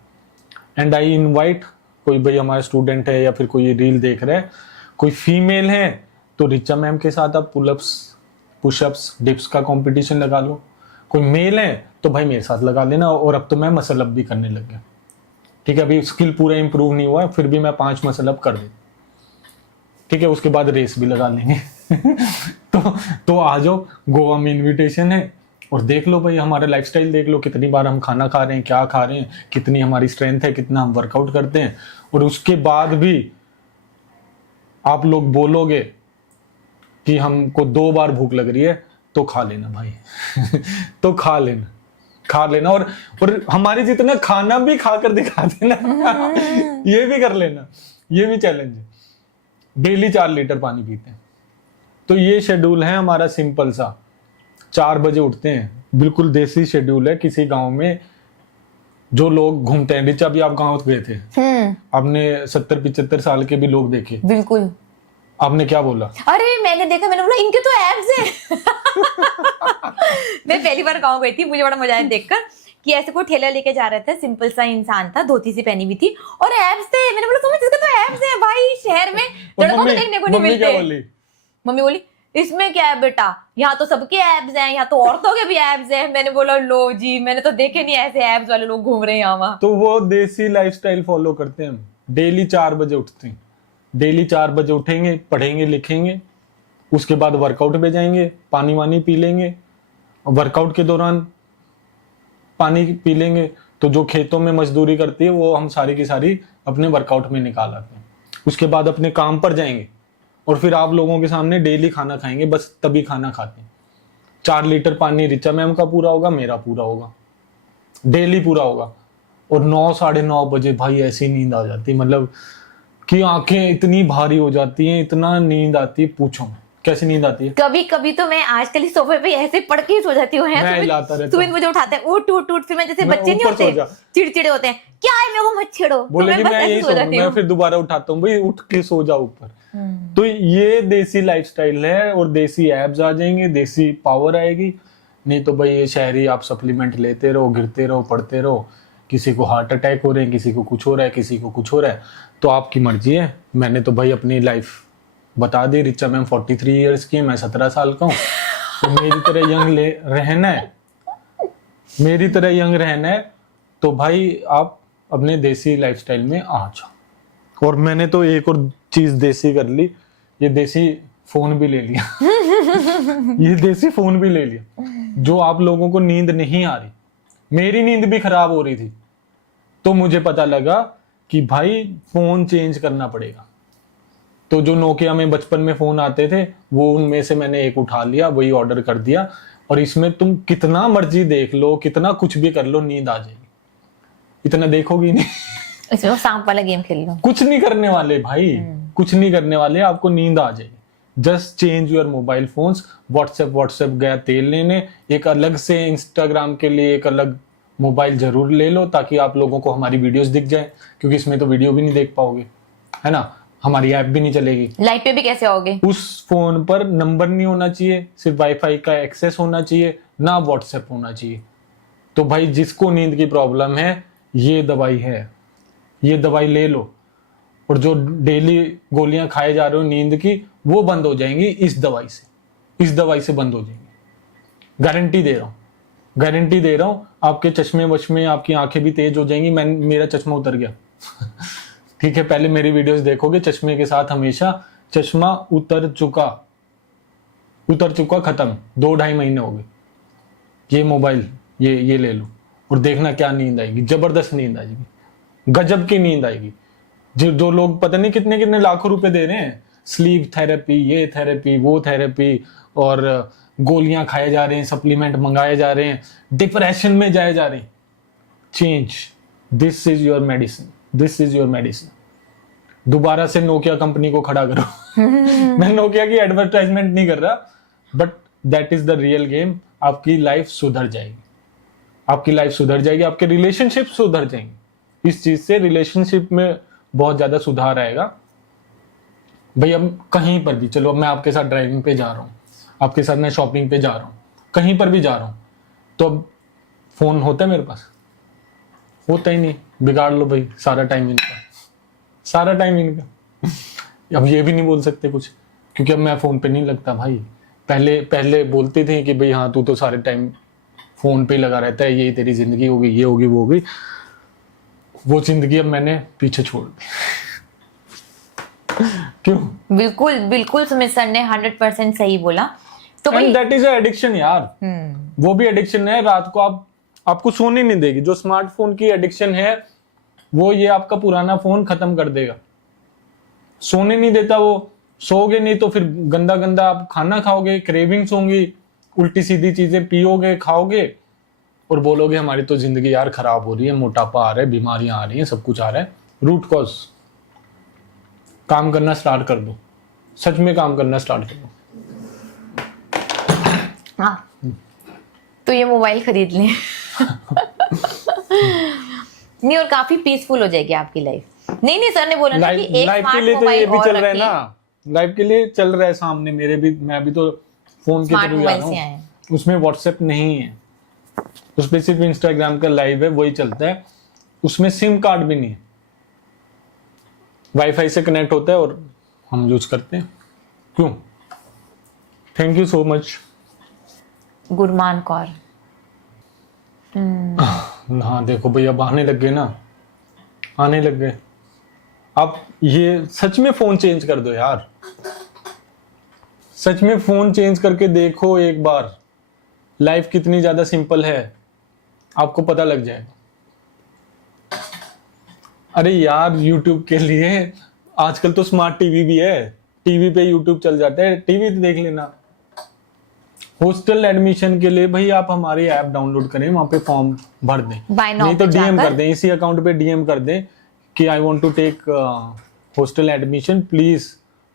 एंड आई इनवाइट, कोई भाई हमारा स्टूडेंट है या फिर कोई ये रील देख रहा है, कोई फीमेल है, तो रिचा मैम के साथ आप पुलअप्स, पुशअप्स, डिप्स का कंपटीशन लगा लो। कोई मेल है तो भाई मेरे साथ लगा लेना। और अब तो मैं मसल अप भी करने लग गया, ठीक है, अभी स्किल पूरा इंप्रूव नहीं हुआ, फिर भी मैं 5 मसल अप कर दूँ, ठीक है, उसके बाद रेस भी लगा लेंगे तो आ जाओ, गोवा में इनविटेशन है, और देख लो भाई हमारा लाइफस्टाइल देख लो, कितनी बार हम खाना खा रहे हैं, क्या खा रहे हैं, कितनी हमारी स्ट्रेंथ है, कितना हम वर्कआउट करते हैं। और उसके बाद भी आप लोग बोलोगे कि हमको 2 बार भूख लग रही है, तो खा लेना भाई तो खा लेना और हमारे जितना खाना भी खाकर दिखा देना ये भी कर लेना, ये भी चैलेंज है। डेली 4 लीटर पानी पीते हैं, तो ये शेड्यूल है हमारा सिंपल सा, 4 बजे उठते हैं, बिल्कुल देसी शेड्यूल है। किसी गांव में जो लोग घूमते हैं, रिचा भी आप गांव गए थे, आपने 70-75 साल के भी लोग देखे, बिल्कुल। आपने क्या बोला? अरे मैंने देखा, मैंने बोला इनके तो एब्स हैं। मैं पहली बार गाँव गई थी, मुझे बड़ा मजा आया देखकर कि ऐसे कोई ठेला लेके जा रहा था, सिंपल सा इंसान था, धोती सी पहनी हुई थी और एब्स थे। मैंने बोला तुम्हें इसके तो एब्स हैं भाई, शहर में लड़कों को देखने को नहीं मिलते। मम्मी बोली इसमें क्या है बेटा, यहाँ तो सबके एब्स हैं, यहाँ तो औरतों के भी एब्स हैं। मैंने बोला लो जी, मैंने तो देखे नहीं ऐसे एब्स वाले लोग घूम रहे हैं यहाँ। तो वो देसी लाइफस्टाइल फॉलो करते हैं। डेली 4 बजे उठते हैं, डेली 4 बजे उठेंगे, पढ़ेंगे लिखेंगे, उसके बाद वर्कआउट पे जाएंगे, पानी वानी पी लेंगे, वर्कआउट के दौरान पानी पी लेंगे तो जो खेतों में मजदूरी करती है वो हम सारी की सारी अपने वर्कआउट में निकाल आते हैं। उसके बाद अपने काम पर जाएंगे और फिर आप लोगों के सामने डेली खाना खाएंगे, बस तभी खाना खाते हैं। 4 लीटर पानी रिचा मैम का पूरा होगा, मेरा पूरा होगा, डेली पूरा होगा। और 9-9:30 बजे भाई ऐसी नींद आ जाती, मतलब कि आंखें इतनी भारी हो जाती हैं, इतना नींद आती है पूछो मत। कैसी नींद आती है? कभी कभी तो मैं आजकल इस सोफे पे ऐसे पड़ के ही सो जाती हूँ। सुमित मुझे उठाते हैं, उठ उठ उठ, फिर मैं जैसे बच्चे नहीं होते चिड़चिड़े होते हैं, क्या है मेरे को मत छेड़ो, बोलेगी मैं यही सो जाती हूँ, मैं फिर दोबारा उठाता हूँ, भाई उठ के सो जाओ ऊपर। तो ये देसी लाइफस्टाइल है और देसी एब्स आ जाएंगे, देसी पावर आएगी। नहीं तो भाई ये शहरी आप सप्लीमेंट लेते रहो, गिरते रहो, पढ़ते रहो, किसी को हार्ट अटैक हो रहे हैं, किसी को कुछ हो रहा है, किसी को कुछ हो रहा है, तो आपकी मर्जी है। मैंने तो भाई अपनी लाइफ बता दी, रिचा मैम 43 इयर्स की है, मैं 17 साल का हूँ। तो मेरी तरह यंग रहना है, मेरी तरह यंग रहना है, तो भाई आप अपने देसी लाइफस्टाइल में आ जाओ। और मैंने तो एक और चीज देसी कर ली, ये देसी फोन भी ले लिया। ये देसी फोन भी ले लिया। जो आप लोगों को नींद नहीं आ रही, मेरी नींद भी खराब हो रही थी, तो मुझे पता लगा कि भाई फोन चेंज करना पड़ेगा। तो जो नोकिया में बचपन में फोन आते थे, वो उनमें से मैंने एक उठा लिया, वही ऑर्डर कर दिया। और इसमें तुम कितना मर्जी देख लो, कितना कुछ भी कर लो, नींद आ जाएगी। इतना देखोगी नहीं। इसमें सांप वाला गेम खेल लो, कुछ नहीं करने वाले भाई, कुछ नहीं करने वाले, आपको नींद आ जाएगी। Just change your mobile phones. WhatsApp गया तेल लेने, एक अलग से इंस्टाग्राम के लिए एक अलग मोबाइल जरूर ले लो, ताकि आप लोगों को हमारी वीडियोस दिख जाए, क्योंकि इसमें तो वीडियो भी नहीं देख पाओगे, है ना, हमारी ऐप भी नहीं चलेगी। लाइव पे भी कैसे आओगे? उस फोन पर नंबर नहीं होना चाहिए, सिर्फ वाईफाई का एक्सेस होना चाहिए, ना व्हाट्सएप होना चाहिए। तो भाई जिसको नींद की प्रॉब्लम है, ये दवाई है, ये दवाई ले लो। और जो डेली गोलियां खाए जा रहे हो नींद की, वो बंद हो जाएंगी इस दवाई से, इस दवाई से बंद हो जाएंगी। गारंटी दे रहा हूँ, गारंटी दे रहा हूँ। आपके चश्मे वश्मे, आपकी आंखें भी तेज हो जाएंगी। मेरा चश्मा उतर गया। ठीक है, पहले मेरी वीडियोस देखोगे, चश्मे के साथ हमेशा चश्मा उतर चुका, खत्म। 2-2.5 महीने हो गए। ये मोबाइल ये ले लो और देखना क्या नींद आएगी, जबरदस्त नींद आएगी, गजब की नींद आएगी। जो लोग पता नहीं कितने कितने लाखों रुपए दे रहे हैं, स्लीप थेरेपी, ये थेरेपी, वो थेरेपी, और गोलियां खाए जा रहे हैं, सप्लीमेंट मंगाए जा रहे हैं, डिप्रेशन में जाए जा रहे हैं। Change, this is your medicine, this is your medicine. दोबारा से नोकिया कंपनी को खड़ा करो। मैं नोकिया की एडवर्टाइजमेंट नहीं कर रहा, but that is the real game. आपकी लाइफ सुधर जाएगी, आपकी लाइफ सुधर जाएगी, आपके रिलेशनशिप सुधर जाएंगे। इस चीज से रिलेशनशिप में बहुत ज्यादा सुधार आएगा। भाई अब कहीं पर भी चलो, अब मैं आपके साथ ड्राइविंग पे जा रहा हूँ, आपके साथ मैं शॉपिंग पे जा रहा हूँ, कहीं पर भी जा रहा हूँ, तो अब फोन होता है मेरे पास? होता ही नहीं। बिगाड़ लो भाई, सारा टाइम इनका, सारा टाइम इनका। अब ये भी नहीं बोल सकते कुछ, क्योंकि अब मैं फोन पे नहीं लगता भाई। पहले बोलते थे कि भाई हाँ तू तो सारे टाइम फोन पे लगा रहता है, ये तेरी जिंदगी होगी, ये होगी, वो होगी। वो जिंदगी अब मैंने पीछे छोड़ दी। क्यों? बिल्कुल बिल्कुल, सुमित सर ने 100% सही बोला। तो भाई दैट इज एडिक्शन यार। वो भी एडिक्शन है। रात को आपको सोने नहीं देगी। जो स्मार्टफोन की एडिक्शन है, वो ये आपका पुराना फोन खत्म कर देगा। सोने नहीं देता वो। सोओगे नहीं तो फिर गंदा गंदा आप खाना खाओगे, क्रेविंग्स होंगी, उल्टी सीधी चीजें पियोगे, खाओगे, और बोलोगे हमारी तो जिंदगी यार खराब हो रही है, मोटापा आ रहा है, बीमारियां आ रही हैं, सब कुछ आ रहा है। रूट कॉज, काम करना स्टार्ट कर दो, सच में काम करना स्टार्ट कर दो। हाँ, तो ये मोबाइल खरीद लें। नहीं, और काफी पीसफुल हो जाएगी आपकी लाइफ। नहीं सर ने बोला ना कि एक लाइफ के स्मार्ट लिए तो ये मोबाइल भी और चल रहा है रखिए। ना, लाइफ के लिए चल रहा है सामने मेरे भी, मैं भी तो फोन के स्मार्ट थ्रू जा मोबाइल से रहा आए हूँ। हैं। उसमें व्हाट्सएप नहीं है, उस पे सिर्फ इंस्टाग्राम का लाइव है, वही चलता है। उसमें सिम कार्ड भी नहीं है, वाईफाई से कनेक्ट होता है और हम यूज करते हैं। क्यों? Thank you so much. Gurmaan Kaur. हाँ देखो भाई, अब आने लग गए ना, आने लग गए। आप ये सच में फोन चेंज कर दो यार, सच में फोन चेंज करके देखो एक बार, लाइफ कितनी ज्यादा सिंपल है, आपको पता लग जाएगा। अरे यार, यूट्यूब के लिए आजकल तो स्मार्ट टीवी भी है, टीवी पे यूट्यूब चल जाता है, टीवी देख लेना। हॉस्टल एडमिशन के लिए भाई आप हमारी ऐप डाउनलोड करें, वहां पे फॉर्म भर दें, Buy now नहीं तो पे डीएम जाकर। कर दें, इसी अकाउंट पे डीएम कर दें कि I want to take hostel admission, please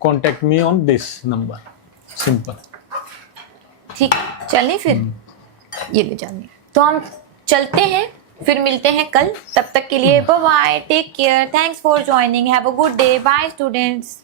contact me on this number. Simple. ठीक, चलें फिर। ये ले जाने, तो हम चलते हैं, फिर मिलते हैं कल। तब तक के लिए bye bye, take care, thanks for joining, have a good day, bye students.